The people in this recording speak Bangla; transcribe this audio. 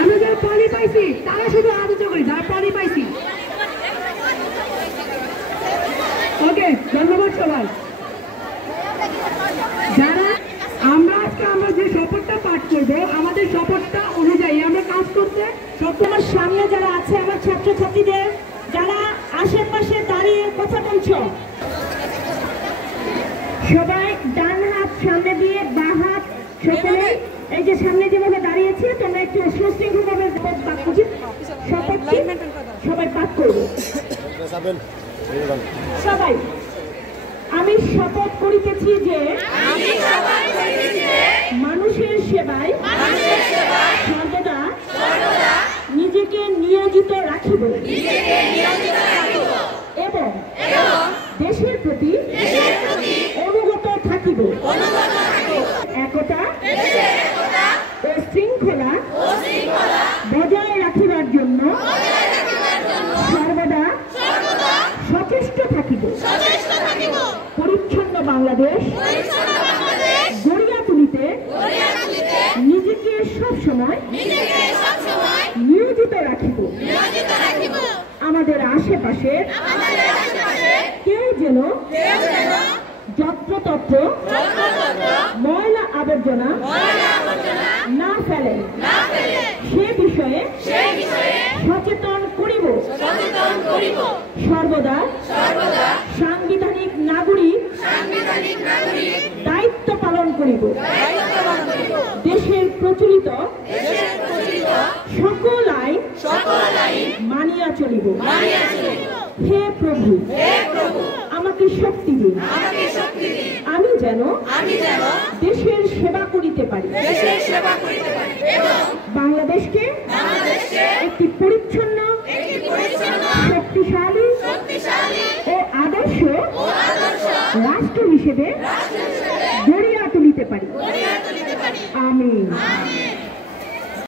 আমরা যারা পলি পাইছি তারা শুধু আলোচনা করি, যারা পলি পাইছি। ওকে, ধন্যবাদ সবাই। যারা আমরা যে শপথটা পাঠ করবো, আমাদের শপথটা অনুযায়ী আমরা কাজ করতে তোমার সামনে যারা আছে আমার ছাত্রছাত্রীদের, যারা আশেপাশে দাঁড়িয়ে কথা বলছ, সবাই ডান হাত সামনে দিয়ে বাঁ হাত সকলে এই যে সামনে যেভাবে দাঁড়িয়েছে তোমরা একটু সুশৃঙ্খলভাবে শপথটি সবাই পাঠ করবো। সবাই, আমি শপথ করিতেছি যে মানুষের সেবায় সর্বদা নিজেকে নিয়োজিত রাখিব এবং দেশের প্রতি অনুগত থাকিব, একতা ও শৃঙ্খলা বজায় রাখিবার জন্য সর্বদা সচেষ্ট থাকিব, পরিচ্ছন্ন বাংলাদেশ গড়িয়া তুলিতে নিজেকে সবসময় নিয়োজিত রাখিব। আমাদের আশেপাশে কেউ যেন যত্রতত্র ময়লা আবর্জনা না ফেলে সে বিষয়ে সচেতন করিব। সর্বদা সাংবিধানিক নাগরিক দায়িত্ব পালন করিব। দেশের প্রচলিত সকল আইন মানিয়া চলিব। হে প্রভু, আমাকে শক্তি দিন, আমি যেন দেশের সেবা করিতে পারি, বাংলাদেশকে একটি পরিচ্ছন্ন, শক্তিশালী ও আদর্শ রাষ্ট্র হিসেবে গড়িয়া তুলিতে পারি। আমিন।